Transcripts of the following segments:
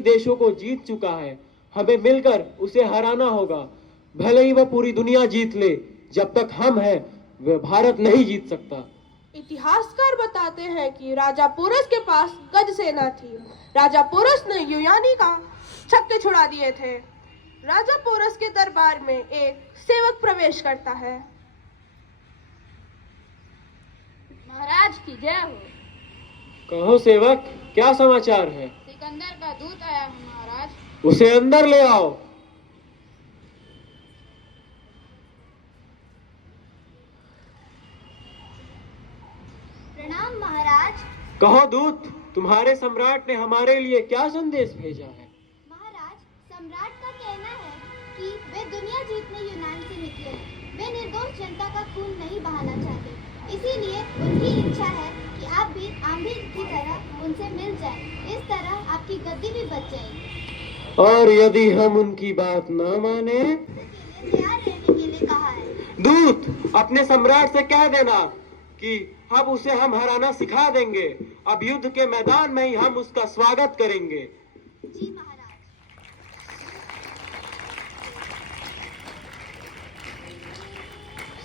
देशों को जीत चुका है, हमें मिलकर उसे हराना होगा। भले ही वह पूरी दुनिया जीत ले, जब तक हम हैं वह भारत नहीं जीत सकता। इतिहासकार बताते हैं कि राजा पोरस के पास गज सेना थी। राजा पोरस ने यूनानी का छक्के छुड़ा दिए थे। राजा पोरस के दरबार में एक सेवक प्रवेश करता है। महाराज की जय हो। कहो सेवक, क्या समाचार है? सिकंदर का दूत आया है महाराज। उसे अंदर ले आओ। प्रणाम महाराज। कहो दूत, तुम्हारे सम्राट ने हमारे लिए क्या संदेश भेजा है? महाराज, सम्राट का कहना है कि वे दुनिया जीतने यूनान से निकले हैं। वे निर्दोष जनता का खून नहीं बहाना चाहते, इसीलिए उनकी इच्छा है कि आप भी आम्भी की तरह उनसे मिल जाएं। इस तरह आपकी गद्दी भी बच जाएगी। और यदि हम उनकी बात न माने? तैयार रहने के लिए कहा है। दूत, अपने सम्राट से कह देना कि अब उसे हम हराना सिखा देंगे। अब युद्ध के मैदान में ही हम उसका स्वागत करेंगे। जी महाराज।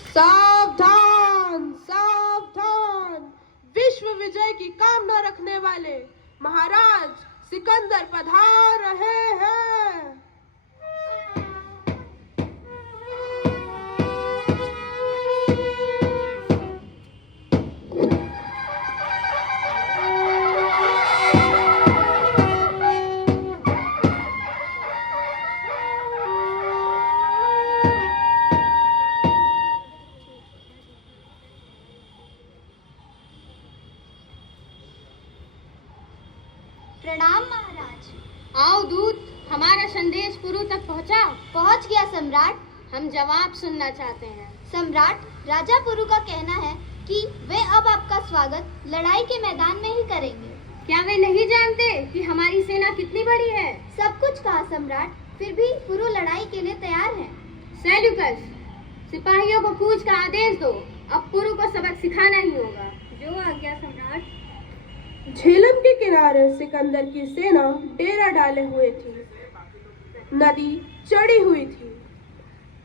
सावधान सावधान, विश्व विजय की कामना रखने वाले महाराज सिकंदर पधार रहे हैं। प्रणाम महाराज। आओ दूत, हमारा संदेश पुरु तक पहुंचा? पहुंच गया सम्राट। हम जवाब सुनना चाहते हैं। सम्राट, राजा पुरु का कहना है कि वे अब आपका स्वागत लड़ाई के मैदान में ही करेंगे। क्या वे नहीं जानते कि हमारी सेना कितनी बड़ी है? सब कुछ कहा सम्राट, फिर भी पुरु लड़ाई के लिए तैयार है। सेल्यूकस, सिपाहियों को कूच का आदेश दो। अब पुरु को सबक सिखाना ही होगा। जो आज्ञा सम्राट। झेलम के किनारे सिकंदर की सेना डेरा डाले हुए थी। नदी चढ़ी हुई थी।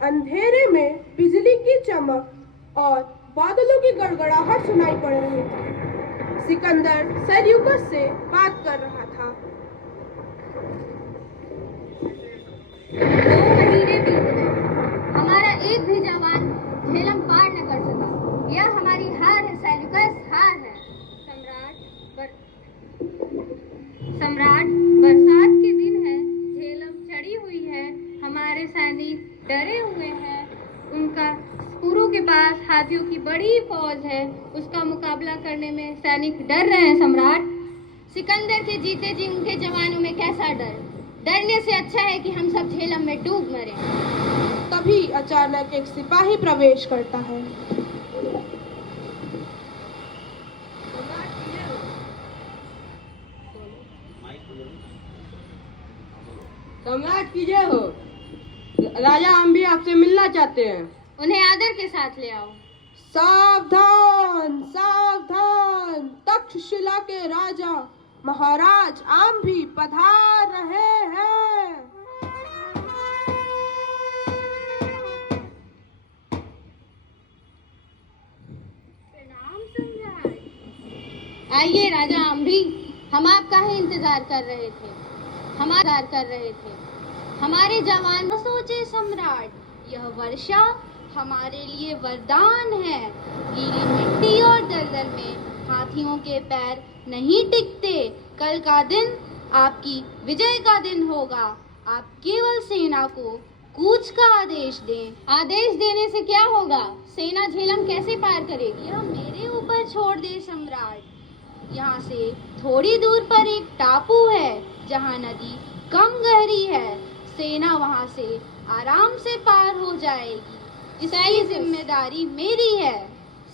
अंधेरे में बिजली की चमक और बादलों की गड़गड़ाहट सुनाई पड़ रही थी। सिकंदर सेल्यूकस से बात कर रहा था। 2 महीने बीत गए, हमारा एक भी जवान झेलम पार न कर सका। यह हमारी हार है सेल्यूकस, हार है। सम्राट, बरसात के दिन है, झेलम चढ़ी हुई है, हमारे सैनिक डरे हुए हैं। उनका पुरु के पास हाथियों की बड़ी फौज है, उसका मुकाबला करने में सैनिक डर रहे हैं। सम्राट, सिकंदर के जीते जी उनके जवानों में कैसा डर? डरने से अच्छा है कि हम सब झेलम में डूब मरे। तभी अचानक एक सिपाही प्रवेश करता है। सम्राट की जय हो। राजा, हम भी आपसे मिलना चाहते हैं। उन्हें आदर के साथ ले आओ। सावधान सावधान, तक्षशिला के राजा महाराज आम्भी पधार रहे हैं। प्रणाम सम्राट। आइए राजा आम्भी, हम आपका ही इंतजार कर रहे थे। हमारे जवान न सोचे सम्राट, यह वर्षा हमारे लिए वरदान है। गीली मिट्टी और दलदल में हाथियों के पैर नहीं टिकते। कल का दिन आपकी विजय का दिन होगा। आप केवल सेना को कूच का आदेश दें। आदेश देने से क्या होगा? सेना झेलम कैसे पार करेगी? यह मेरे ऊपर छोड़ दे सम्राट। यहाँ से थोड़ी दूर पर एक टापू है जहाँ नदी कम गहरी है। सेना वहाँ से आराम से पार हो जाएगी। इसकी जिम्मेदारी मेरी है।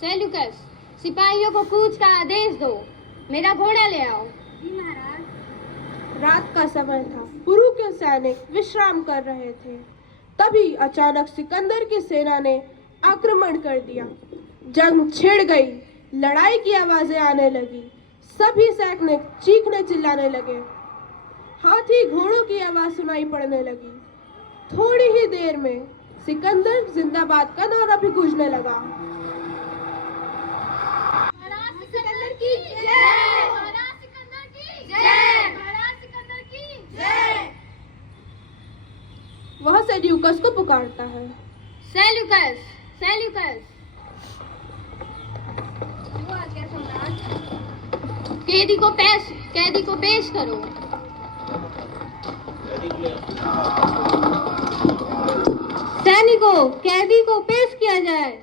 सेल्यूकस, सिपाहियों को कूच का आदेश दो। मेरा घोड़ा ले आओ। जी महाराज। रात का समय था। पुरु के सैनिक विश्राम कर रहे थे। तभी अचानक सिकंदर की सेना ने आक्रमण कर दिया। जंग छिड़ गई। लड़ाई की आवाजें आने लगी। सभी सैनिक चीखने चिल्लाने लगे। हाथी घोड़ों की आवाज सुनाई पड़ने लगी। थोड़ी ही देर में सिकंदर जिंदाबाद का नारा भी गूंजने लगा। सिकंदर की जय! सिकंदर की जय! सिकंदर की जय! वह सेल्यूकस को पुकारता है। Seleucus, Seleucus. वो आ गया सम्राट। कैदी को पेश करो। सैनिकों, कैदी को पेश किया जाए।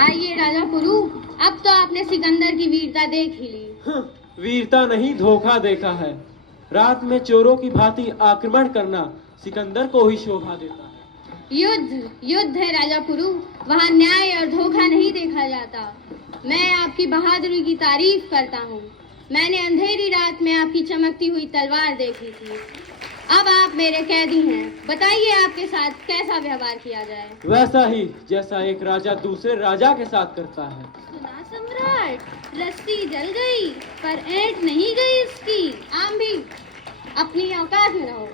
आइए राजा पुरु, अब तो आपने सिकंदर की वीरता देख ही ली। वीरता नहीं, धोखा देखा है। रात में चोरों की भांति आक्रमण करना सिकंदर को ही शोभा देता है। युद्ध है राजा पुरु, वहाँ न्याय और धोखा नहीं देखा जाता। मैं आपकी बहादुरी की तारीफ करता हूँ। मैंने अंधेरी रात में आपकी चमकती हुई तलवार देखी थी। अब आप मेरे कैदी हैं। बताइए आपके साथ कैसा व्यवहार किया जाए। वैसा ही जैसा एक राजा दूसरे राजा के साथ करता है। सुना सम्राट, रस्सी जल गई पर ऐंठ नहीं गई इसकी। आम भी अपनी औकात में रहो।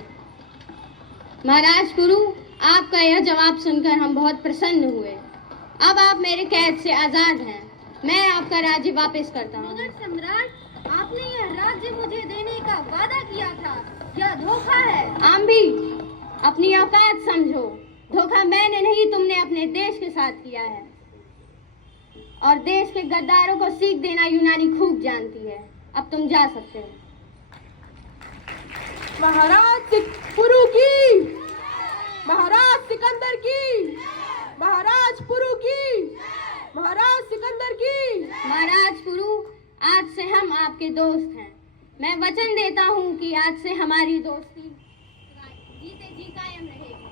महाराज पुरु, आपका यह जवाब सुनकर हम बहुत प्रसन्न हुए। अब आप मेरे कैद से आजाद हैं। मैं आपका राज्य वापस करता हूँ। मगर सम्राट, आपने यह राज्य मुझे देने का वादा किया था। यह धोखा है। आम भी अपनी औकात समझो। धोखा मैंने नहीं, तुमने अपने देश के साथ किया है। और देश के गद्दारों को सीख देना यूनानी खूब जानती है। अब तुम जा सकते हो। महाराज पुरु की, महाराज सिकंदर की, महाराज पुरु की, महाराज सिकंदर की। महाराज पुरु, आज से हम आपके दोस्त हैं। मैं वचन देता हूँ कि आज से हमारी दोस्ती जीते जी कायम रहेगी।